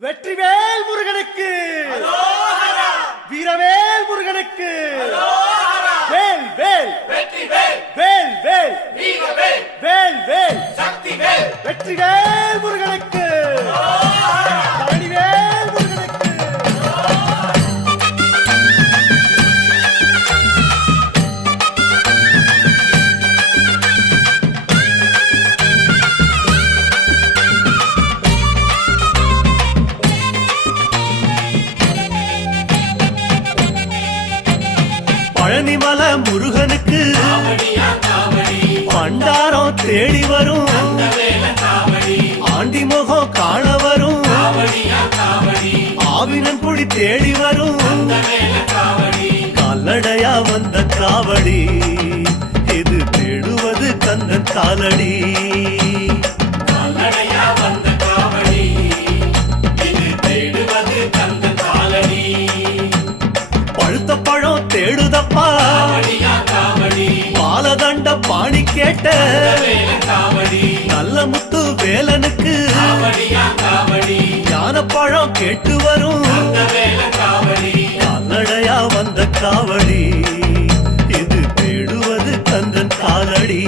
வெற்றிவேல் முருகனுக்கு வீரவேல் முருகனுக்கு வேல் வேல் வெற்றிவேல் வேல் வேல் வீரவேல் வேல் வேல் சக்திவேல் வெற்றிவேல் முருகனுக்கு பழனிவேல் முருகனுக்கு பழனிமல முருகனுக்கு காவடியா காவடி பண்டாரம் தேடி வரும் வேல காவடி ஆண்டி முகம் காண வரும் காவடியா காவடி ஆவினன் குடி தேடி வரும் வேல காவடி கால்நடையா வந்த காவடி இது தேடுவது கந்தன் காலடி கால்நடையா வந்த காவடி இது தேடுவது கந்த காலடி பழுத்த பழம் தேடுதப்பா காவடியா காவடி பாலதண்ட பாணி கேட்ட வேல காவடி நல்ல முத்து வேலனுக்கு காவடியா காவடி ஞானப்பழம் கேட்டு வரும் வேல காவடி கால்நடையா வந்த காவடி இது தேடுவது கந்தன் காலடி